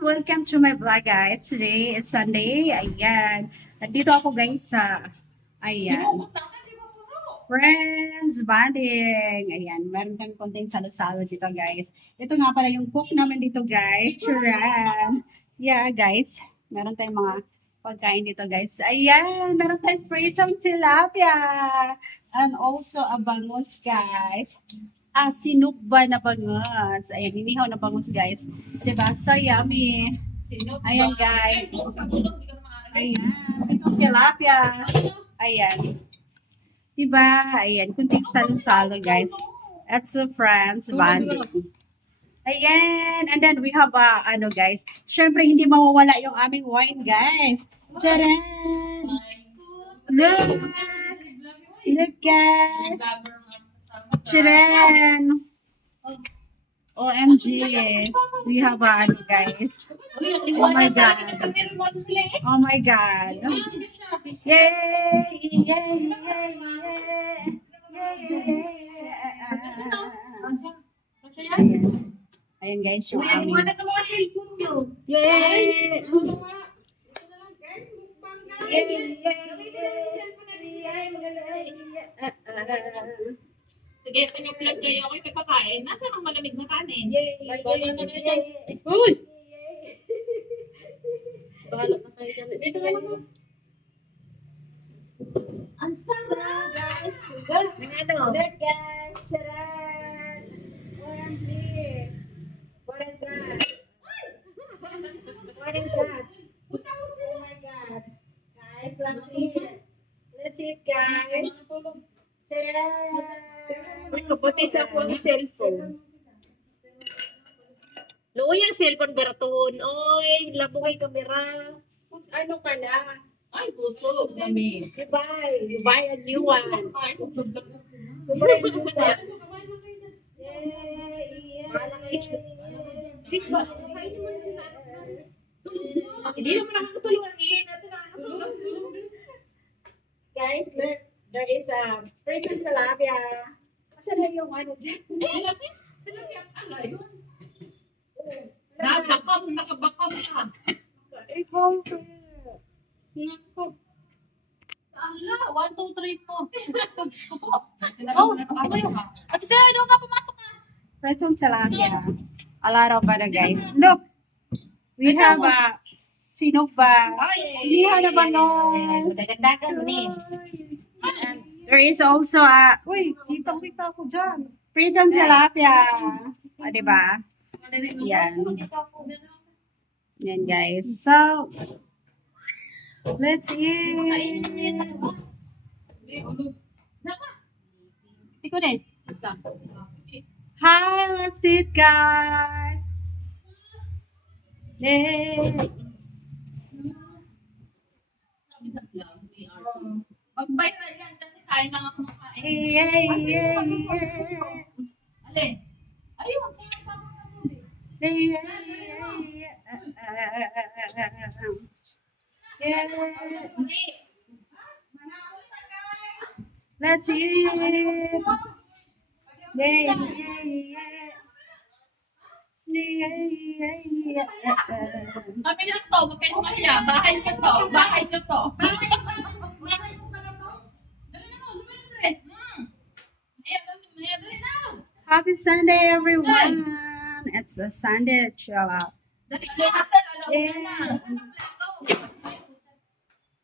Welcome to my vlog guys. Today is Sunday. Ayan. Nandito ako guys sa friends bonding. Ayan. Meron kang konting salo-salo dito guys. Ito nga pala yung cook namin dito guys. Sharon. Yeah guys. Meron tayong mga pagkain dito guys. Ayan. Meron tayong fritong tilapia. And also a bangus guys. Sinugba na bangus. Ayan, inihaw na bangus, guys. Diba? So yummy. Ayan, guys. Ayan, itong tilapia. Ayan. Diba? Ayan, kunting salo-salo, guys. That's a friends bonding. Ayan. And then we have, guys. Syempre, hindi mawawala yung aming wine, guys. Tcharan! Look! Look, guys! Chiren! OMG! We have guys. Oh my God. Oh my God. Yay! Yay! Yay! Yay! Ayan. Ayan guys, yung aming. Yay! Sige, pag-vlog kayo ako sa pagkain. Nasaan ang malamig na kanin? Yay! Uy! Bahala na kayo dyan. Dito na ako. Ang sarap! Guys, Ano? look guys, charan! OMG! What is that? What is that? Oh my God! Guys, let's eat! Let's eat guys! Charan! Kaputi sa akong cellphone. Luoy ang cellphone baratuhon. Oy, labo kay kamera. Ano ka na? Ay, busog. Mami. You buy a new one. Ay, vlog mo sila. You buy a new one. Big ba? Kain mo na sila. Hindi naman nakakatulungan ngayon. Guys, look. There is a fritters tilapia. Kasi lang yung ano dyan. Tilapia pala yun. Nakabakam ka. Ikaw, Nako. Ala, 1, 2, 3, 4. Tupo. Oh, ako yun ha. Ate sila, doon ka pumasok na. Pretong tilapia. A lot of guys. Look! We have sinugba. Inihaw na bangus. dagan mo ni. And there is also Uy, kitang-kita ko dyan. pretong tilapia. O, diba? Yan. Yan, guys. So, let's eat. Ikaw din. Hi, let's eat, guys. Yay. Mag-viral yan kasi kain lang ako ng kain. Yay, yay, yay. Alin? Ayun, sa'yo pa ako naman eh. Yay, yay, yay. Let's eat. Yay, yay, yay. Kami lang to, huwag kayong mahiya. Bahay ko to. Bahay ko to. Dali na mo, sumali. Ayan, dali na. Happy Sunday, everyone. It's a Sunday chill out. Dali na, sir. Alaw na.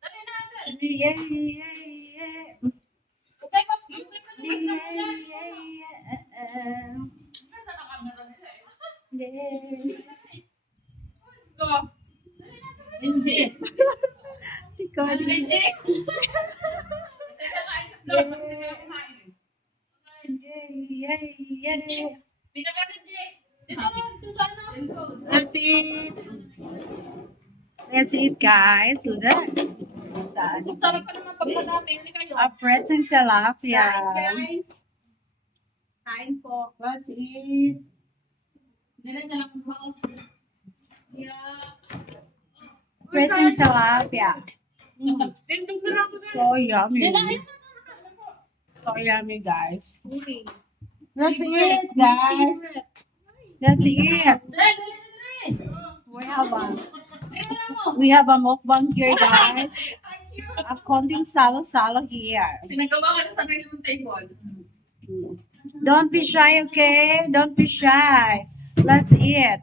Dali na, sir. Yay, yay, yay. Okay pa, okay pa. Yay, Ganda yay, na kamera nila eh. yay. Let's go. Dali na, sir. Hindi. Ikaw, Hindi. yay, yay, yay. Let's eat. Let's eat, guys. Look. Saan? Ang sarap pa naman pag madami. Hindi kayo. A pretong tilapia. Guys, Kain po. Let's eat. Dili na lang po. Yeah. Pretong tilapia. Tindog na lang ko na. So yummy. Dili na. So yummy, guys. Let's eat, guys. Let's eat. Dali. We have we have a mukbang here, guys. A konting salo-salo here. Pinagawa ko na sa kanilang table. Don't be shy, okay? Don't be shy. Let's eat.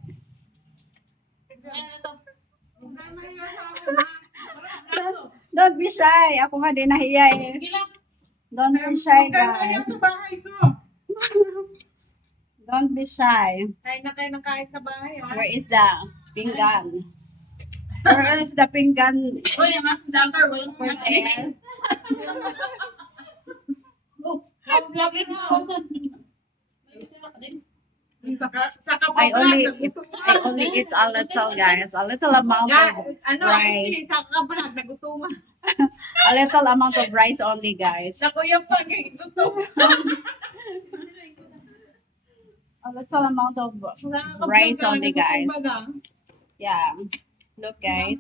Don't be shy. Ako nga din nahiya eh. Sige lang. Don't be shy, Kaya guys. sa bahay ko. Don't be shy. Kain na kayo ng kain sa bahay, ha? Where is the pinggan? Where is the pinggan? Uy, ang aking dagger. Walang For there? Oh, vlogging na ako sa... I only eat a little, guys. A little amount of rice. Sa kabrag, nagutuman. A little amount of rice only, guys. Sa kuya pa, gutom. A little amount of rice only, guys. Yeah. Look, guys.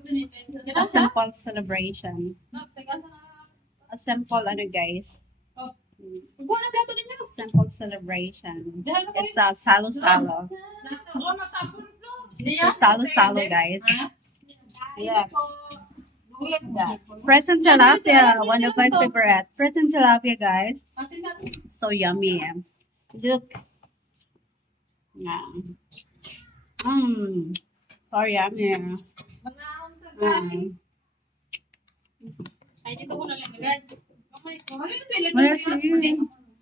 A simple celebration. A simple, guys. Huwag na plato din yan. Simple celebration. It's a salo-salo. It's a salo-salo, guys. Yeah. Bread and tilapia, one of my favorite. Bread and tilapia, guys. So yummy. Look. Yeah. So yummy. Ay, dito ko na lang agad. Where's you?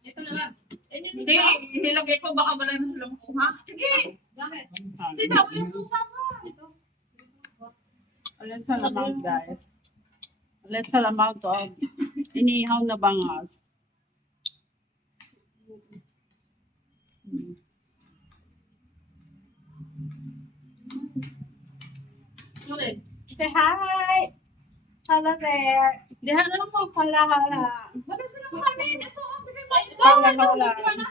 Dito na lang. Hindi, nilagay ko baka wala na silang kuha. Sige. Bakit? Sino ako yung susama? Dito. A little amount, guys. A little amount of inihaw na bangas. Sulit. Say hi. Hello there. Dihan na lang mo. Hala, hala. Bakit sila kumain? Ito, bigay mo. Ito, Hala, ito, hala. ito.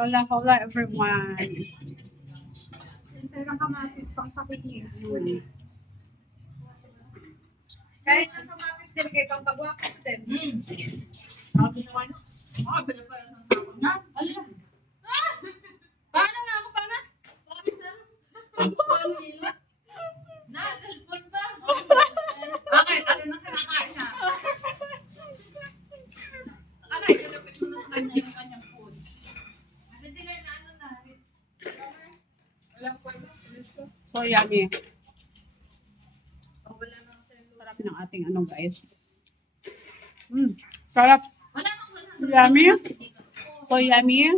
Hola, hola, everyone. Pero kamatis pang pakikinis. Kaya ng kamatis din kayo pang pagwako din. Ako ginawa niyo. Pinapala ng tao na. Alin. Paano nga ako, paano? Paano nila? Telepon ba? Bakit? Alin ang kinakain niya? Alay, kalapit mo na sa kanya yung kanyang food. So yummy. Sarap ng ating guys. Sarap. Wala nang Yummy. So yummy.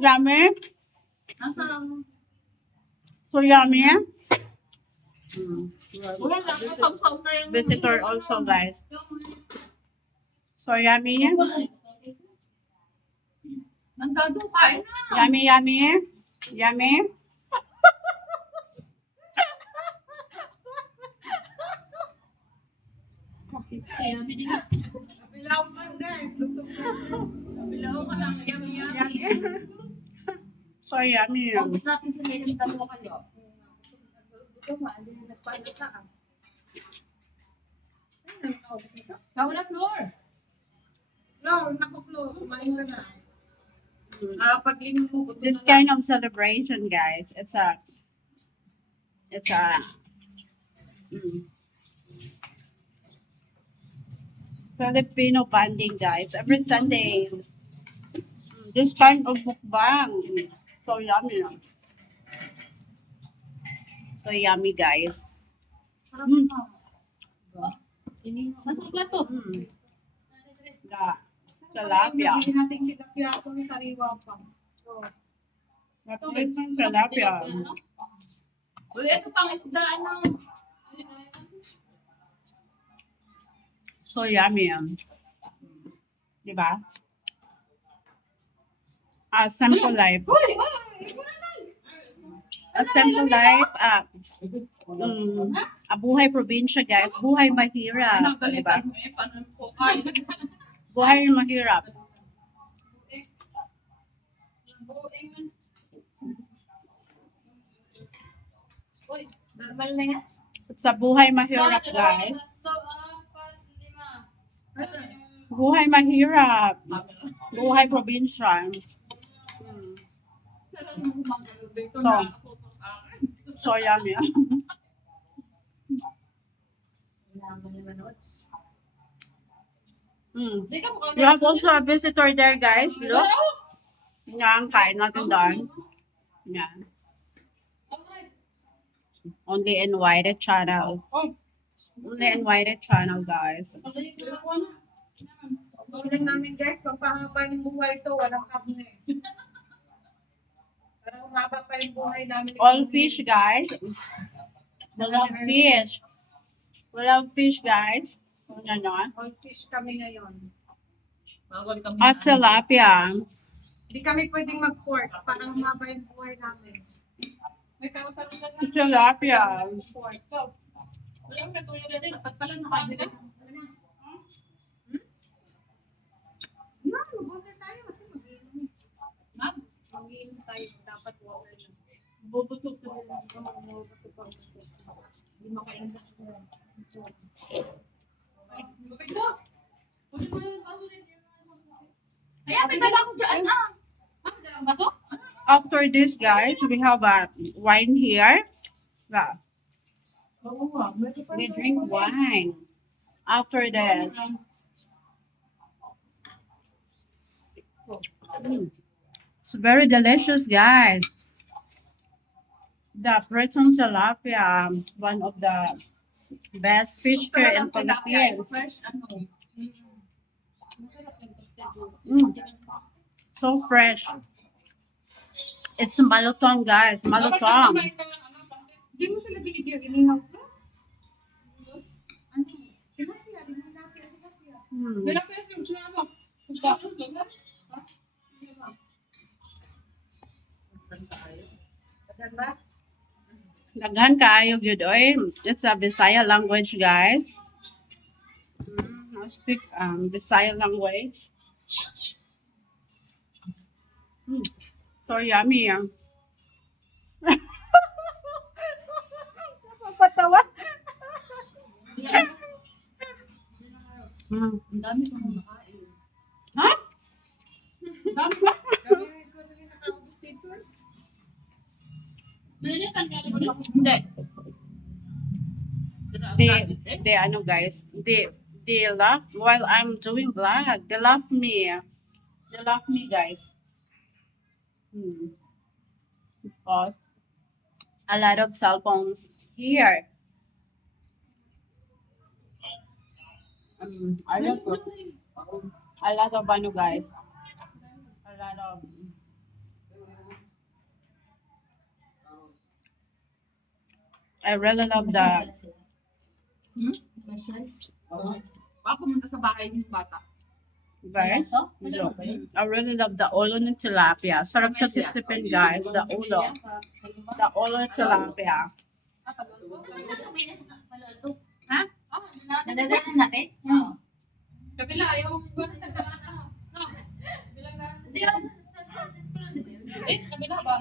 Yummy. So yummy. Visitor also, guys. So yummy. Nandado, kain na. Yummy, yummy. Yummy. Yummy din na. Bilaw man guys. Gutom ka. Bilaw ka lang. Yummy, yummy. So yummy. Focus natin sa ngayon dalawa kayo. Gutom ka. Hindi na nagpaano ka. Wala floor. No, naku-close. Kumain ka na. Pag-inom mo. This kind of celebration, guys, it's a Filipino bonding, guys. Every Sunday, this kind of mukbang. So yummy. So yummy, guys. Masang plato. The tilapia. Hindi natin tilapia ako ng sariwa pa. So, Tilapia. Uy, ito pang isda ng... So yummy. Diba? A simple life. Uy! A simple life. A buhay probinsya, guys. Buhay mahirap. Diba? Nagalitan mo eh, paano po kain? Buhay mahirap. Uy, normal na yan. It's a buhay mahirap, guys. Buhay mahirap. Buhay probinsya. So, So yummy. Mm. Di ka mukha We have also a visitor there, guys. Look. Yan, kain natin doon. Yan. Only invited channel. Only invited channel, guys. Tingnan namin guys, magpahaba ng buhay to, walang karne. Para umaba pa yung buhay namin. All fish, guys. We love fish. We love fish, guys. Ano? All fish kami ngayon. At tilapia. Hindi kami pwedeng mag-pork para umaba yung buhay namin. Tilapia. Pork. Wala mo na tuyo na din. Dapat pala nakain ka. Mabuti tayo kasi mag-inom. Ma'am, Mag-inom tayo. Dapat water lang. bubusog ko na lang. Hindi makainom na siguro. Bukid ko. Kunin mo yung baso din. Kaya, pinala ko dyan. Ma'am, dala ang baso? After this, guys, we have a wine here. Yeah. Oo nga. We drink wine. After this. It's very delicious, guys. The Breton tilapia, one of the best fish here in Philippines. Fresh, ano? So fresh. It's malutong, guys. Malutong. Hindi mo sila binigyan. Inihaw ko. Ano? Tilapia. Tilapia. Wala pa yung sinama. Adan ba? Daghan kaayo gyud oy. It's a Bisaya language, guys. I speak Bisaya language. So yummy. Napapatawa. Ang dami kong makain. Ha? Dami ba? Gawin ko na rin nakaubos dito. Hindi. They ano guys, they laugh while I'm doing vlog. They love me. They love me, guys. Because a lot of cell phones here. A lot of ano guys. A lot of I really love the Ako pumunta sa bahay ng bata. guys. I really love the ulo ng tilapia. Sarap sa sipsipin, guys. The ulo. The ulo ng tilapia. Ha? Nadadaanan natin? Oo. Kabila, ayaw mo ba? No. Kabila na. Hindi, San Francisco lang, di ba yun? Eh, sa kabila ba?